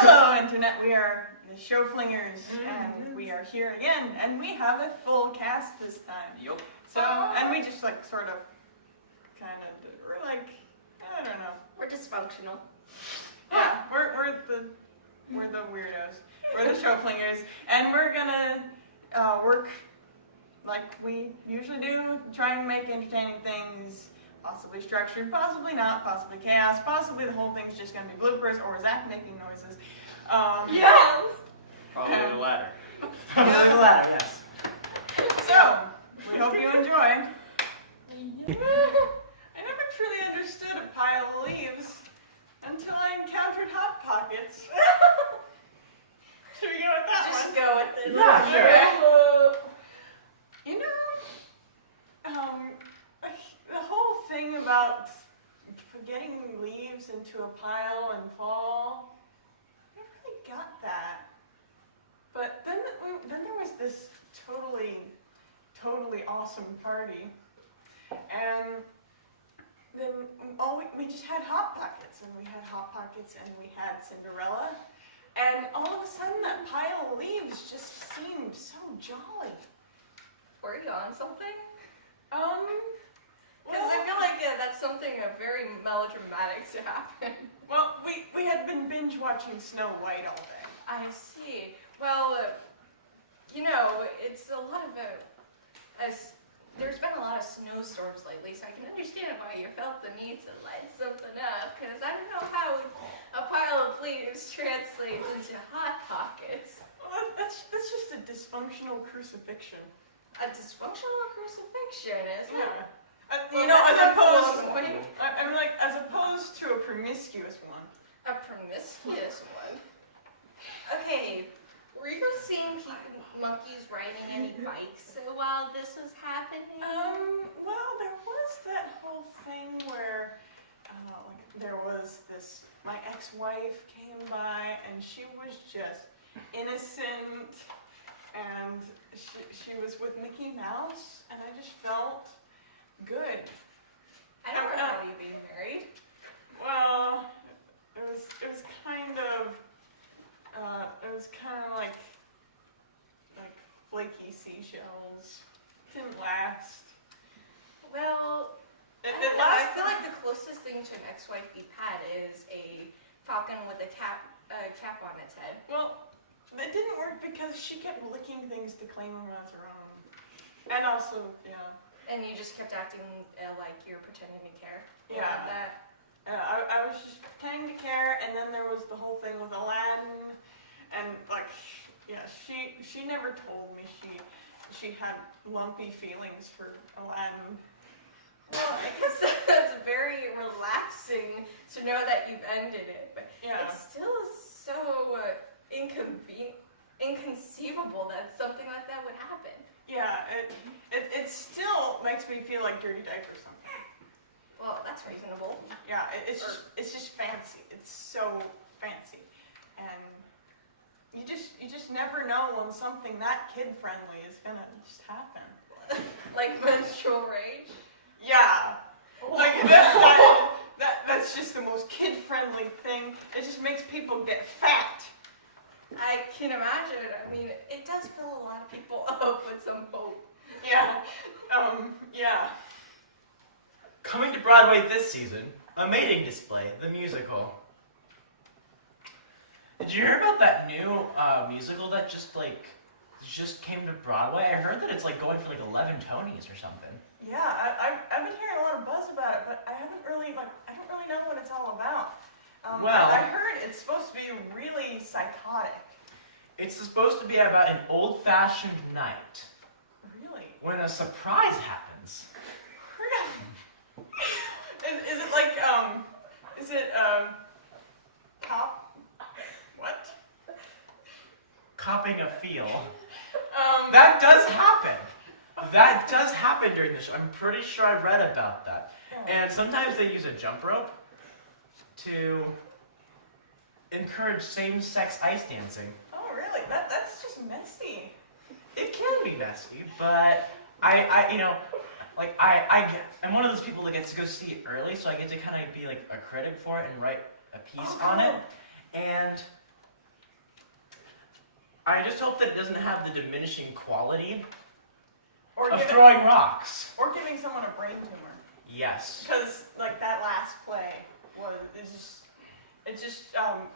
Hello, Internet. We are the Show Flingers, and we are here again, and we have a full cast this time. Yup. So, and we just like sort of, we're like, I don't know. We're dysfunctional. Yeah, we're the weirdos. We're the Show Flingers, and we're gonna work like we usually do, try and make entertaining things. Possibly structured, possibly not, possibly chaos, possibly the whole thing's just going to be bloopers or Zach making noises. Yes! Probably the latter. Probably the latter, yes. So, we hope you enjoy. I never truly understood a pile of leaves until I encountered Hot Pockets. Should we go with that Just one? go with it. Yeah, sure. Okay. You know, the whole thing about getting leaves into a pile and fall, I really got that. But then there was this totally awesome party, and then we just had Hot Pockets, and we had Hot Pockets, and we had Cinderella, and all of a sudden that pile of leaves just seemed so jolly. Were you on something? Well, Because I feel like that's something very melodramatic to happen. well, we had been binge watching Snow White all day. I see. Well, it's a lot of there's been a lot of snowstorms lately, so I can understand why you felt the need to light something up, because I don't know how a pile of leaves translates into Hot Pockets. Well, that's just a dysfunctional crucifixion. A dysfunctional crucifixion, isn't it? Yeah. Well, as opposed to a promiscuous one. A promiscuous one? Okay, were you seeing monkeys riding any bikes while this was happening? Well, there was that whole thing where, there was my ex-wife came by, and she was just innocent, and she was with Mickey Mouse, and I just felt good. I don't recall you being married. Well, it was kind of like flaky seashells. Didn't last. Well, It I lasted. feel like the closest thing to an ex-wife you've had is a falcon with a cap on its head. Well, it didn't work because she kept licking things to claim them as her own. And also, yeah. And you just kept acting like you're pretending to care. Yeah. About that. I was just pretending to care, and then there was the whole thing with Aladdin, and she never told me she had lumpy feelings for Aladdin. Well, I guess that's very relaxing to know that you've ended it, but Yeah. it still is so inconceivable that something like that would happen. Yeah, it still makes me feel like dirty diapers sometimes. Well, that's reasonable. Yeah, it's just fancy. It's so fancy, and you just never know when something that kid friendly is gonna just happen. Like menstrual rage. Yeah, like that's just the most kid friendly thing. It just makes people get fat. I can imagine. I mean, it does fill a lot of people up with some hope. Yeah, yeah. Coming to Broadway this season, A Mating Display, the musical. Did you hear about that new musical that just came to Broadway? I heard that it's going for 11 Tonys or something. Yeah, I've been hearing a lot of buzz about it, but I don't really know what it's all about. Well, I heard it's supposed to be really psychotic. It's supposed to be about an old-fashioned night Really? when a surprise happens. Really? Is it cop? What? Copping a feel. That does happen. That does happen during the show. I'm pretty sure I read about that. Yeah. And sometimes they use a jump rope to encourage same-sex ice dancing. Oh, really? That's just messy. It can be messy, but I'm one of those people that gets to go see it early, so I get to kind of be a critic for it and write a piece on it. And I just hope that it doesn't have the diminishing quality Or of giving, throwing rocks. or giving someone a brain tumor. Yes. Because like that last play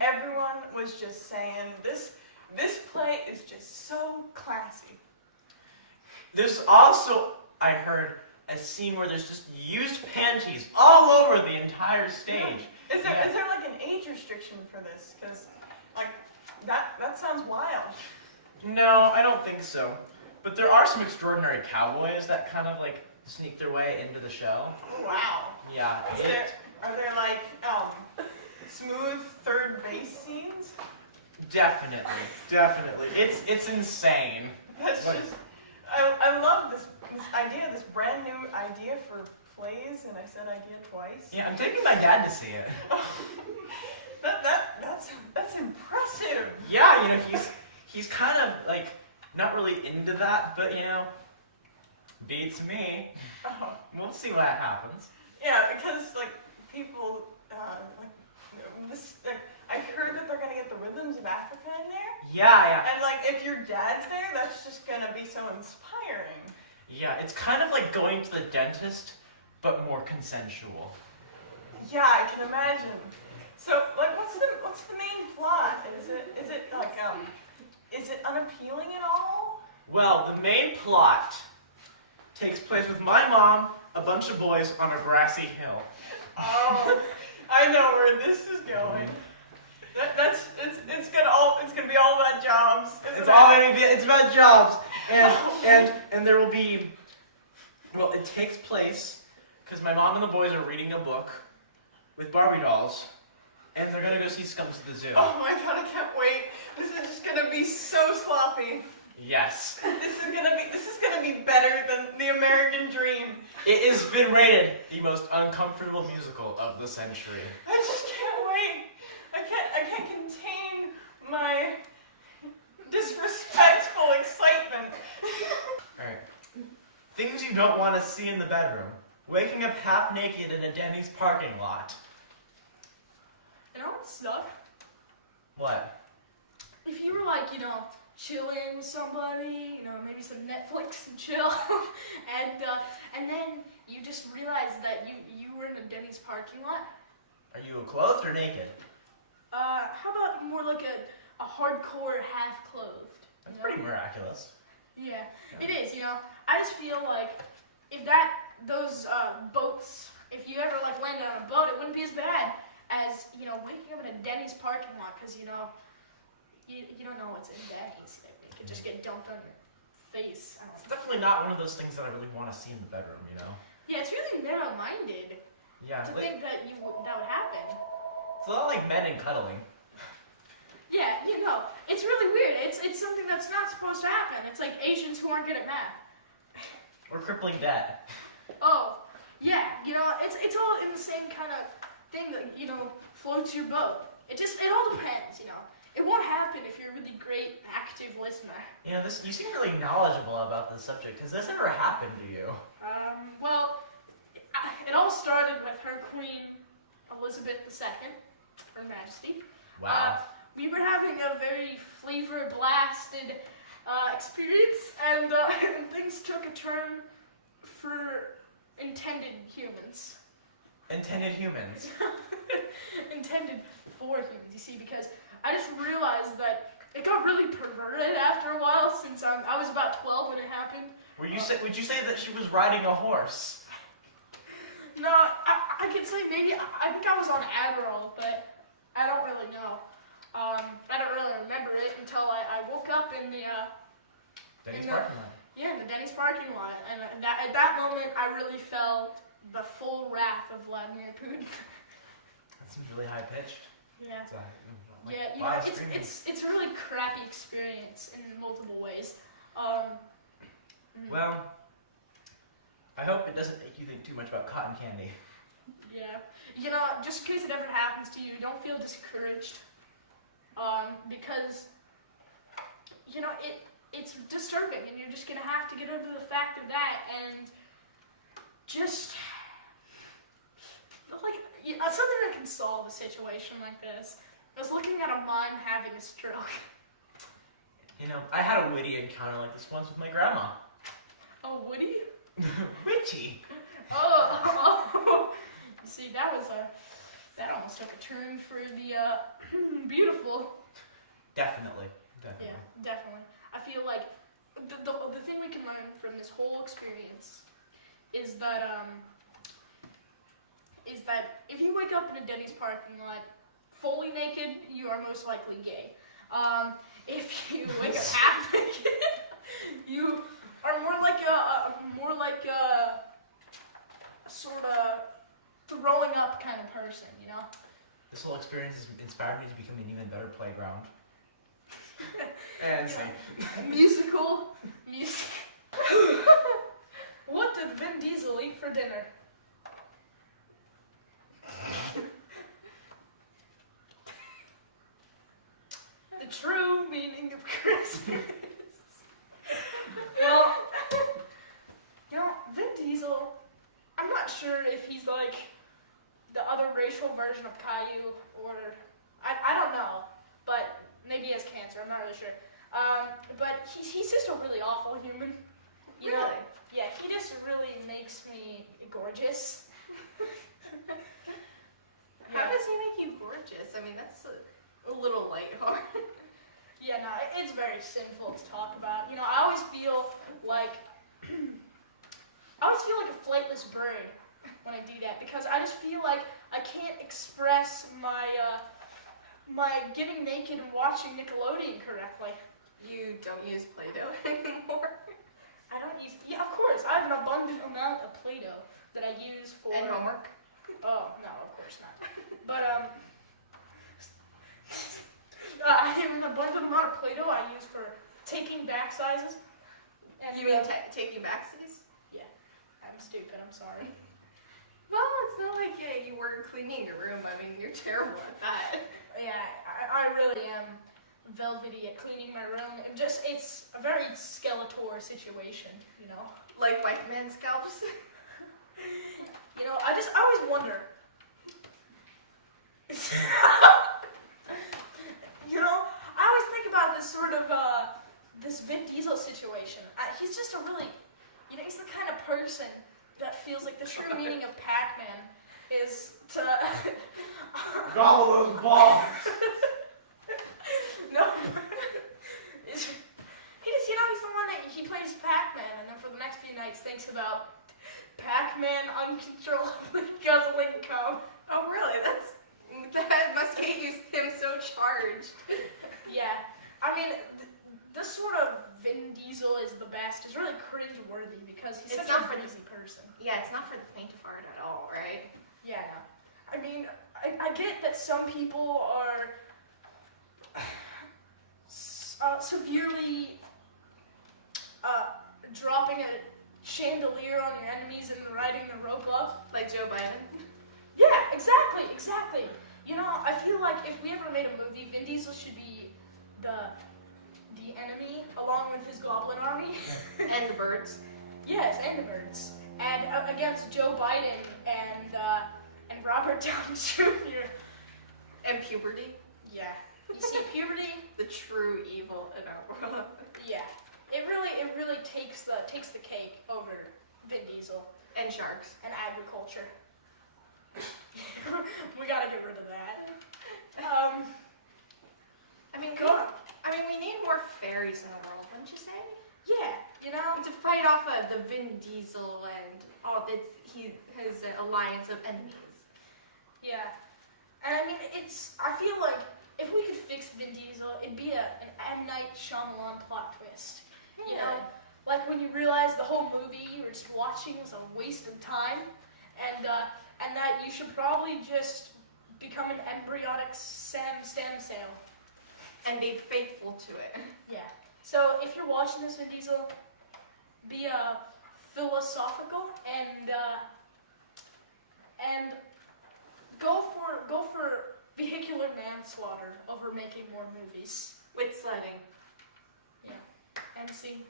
everyone was just saying this play is just so classy. There's also, I heard, a scene where there's just used panties all over the entire stage. Is there like an age restriction for this? Because like that sounds wild. No, I don't think so. But there are some extraordinary cowboys that kind of like sneak their way into the show. Wow. Yeah. Are there like smooth third base scenes? Definitely. It's insane. That's just I love this idea, this brand new idea for plays, and I said idea twice. Yeah, I'm taking my dad to see it. That's impressive. Yeah, you know, he's kind of like not really into that, but you know, beats me. Oh. We'll see what happens. Yeah, because like people I heard that they're gonna get the rhythms of Africa in there. Yeah. And like if your dad's there, that's just gonna be so inspiring. Yeah, it's kind of like going to the dentist, but more consensual. Yeah, I can imagine. So like what's the main plot? Is it like is it unappealing at all? Well, the main plot takes place with my mom, a bunch of boys on a grassy hill. Oh, I know where this is going. It's gonna be all about jobs. It's about jobs, and there will be. Well, it takes place because my mom and the boys are reading a book with Barbie dolls, and they're gonna go see Skunks at the zoo. Oh my god, I can't wait. This is just gonna be so sloppy. Yes. This is gonna be better than The American Dream. It has been rated the most uncomfortable musical of the century. I just can't wait. I can't contain my disrespectful excitement. Alright. Things you don't want to see in the bedroom. Waking up half naked in a Dennys parking lot. You know what suck? What? If you were like, chilling with somebody, maybe some Netflix and chill, and then you just realized that you were in a Denny's parking lot. Are you clothed or naked? How about more like a hardcore half-clothed? That's pretty miraculous. Yeah, it is, I just feel like if those boats, if you ever like landed on a boat, it wouldn't be as bad as, waking up in a Denny's parking lot, because, you don't know what's in Denny's. It could just get dumped on your face. It's definitely not one of those things that I really want to see in the bedroom, Yeah, it's really narrow-minded Yeah. to think that that would happen. It's a lot like men and cuddling. Yeah, it's really weird. It's something that's not supposed to happen. It's like Asians who aren't good at math. Or crippling debt. Oh, yeah, it's all in the same kind of thing that, floats your boat. It all depends, It won't happen if you're a really great, active listener. You seem really knowledgeable about this subject. Has this ever happened to you? Well, it all started with her Queen Elizabeth II, Her Majesty. Wow. We were having a very flavor-blasted experience, and things took a turn for intended humans. Intended humans. Intended for humans, you see, because I just realized that it got really perverted after a while, since I was about 12 when it happened. Would you say that she was riding a horse? No, I could say maybe, I think I was on Adderall, but I don't really know. I don't really remember it until I woke up in the Denny's parking lot. Yeah, in the Denny's parking lot, and at that moment I really felt the full wrath of Vladimir Putin. That seems really high pitched. Yeah. Why It's a really crappy experience in multiple ways. Well, I hope it doesn't make you think too much about cotton candy. Yeah. Just in case it ever happens to you, don't feel discouraged. Because, it's disturbing, and you're just gonna have to get over the fact of that, and just, something that can solve a situation like this. I was looking at a mime having a stroke. You know, I had a witty encounter like this once with my grandma. Oh, Woody? Witty? Oh. See, that almost took a turn for the beautiful. Definitely. Yeah, definitely. I feel like the thing we can learn from this whole experience is that if you wake up in a Denny's parking lot fully naked, you are most likely gay. If you wake up half naked, you are more like a sort of throwing up kind of person, you know? This whole experience has inspired me to become an even better playground. And sing. Music. What did Vin Diesel eat for dinner? The true meaning of Christmas. Well, you know, Vin Diesel, I'm not sure if he's like the other racial version of Caillou, or I don't know, but maybe he has cancer, I'm not really sure. But he's just a really awful human. You know? Yeah, he just really makes me gorgeous. How does he make you gorgeous? I mean, that's a little lighthearted. Yeah, no, it's very sinful to talk about. You know, I always feel like a flightless bird when I do that, because I just feel like I can't express my getting naked and watching Nickelodeon correctly. You don't use Play-Doh anymore? I don't use. Yeah, of course. I have an abundant amount of Play-Doh that I use for. And homework? Oh no, of course not. But I have an abundant amount of Play-Doh I use for taking back sizes. And, You mean taking backsies? Yeah, I'm stupid. I'm sorry. Well, it's not like you weren't cleaning your room. I mean, you're terrible at that. Yeah, I really am velvety at cleaning my room. It's a very Skeletor situation, you know. Like white man scalps? You know, I always wonder. You know, I always think about this sort of, this Vin Diesel situation. He's just a really, you know, he's the kind of person that feels like the true meaning of Pac-Man is to... Gobble those balls! No. He just, you know, he's the one that he plays Pac-Man, and then for the next few nights thinks about Pac-Man uncontrollably guzzling cum. Oh, really? That must get him so charged. Yeah. I mean, this sort of Vin Diesel is the best. It's really cringe-worthy because he's It's such not a for busy person. Yeah, it's not for the faint of heart at all, right? Yeah, no. I mean, I get that some people are severely dropping a chandelier on your enemies and riding the rope up. Like Joe Biden? Yeah, exactly. You know, I feel like if we ever made a movie, Vin Diesel should be the enemy along with his goblin army. And the birds? Yes, and the birds. And against Joe Biden and Robert Downey Jr. And puberty? Yeah. You see, puberty. The true evil in our world. Yeah. It really takes the cake over Vin Diesel And sharks. and agriculture. We gotta get rid of that. I mean, Go on. we need more fairies in the world, wouldn't you say? Yeah, you know. To fight off the Vin Diesel and all his alliance of enemies. Yeah. And I mean, I feel like if we could fix Vin Diesel, it'd be an M. Night Shyamalan plot twist. You know, like when you realize the whole movie you were just watching was a waste of time, and that you should probably just become an embryonic stem cell. And be faithful to it. Yeah. So if you're watching this, Vin Diesel, be philosophical and go for vehicular manslaughter over making more movies. With sledding. Yeah. And see.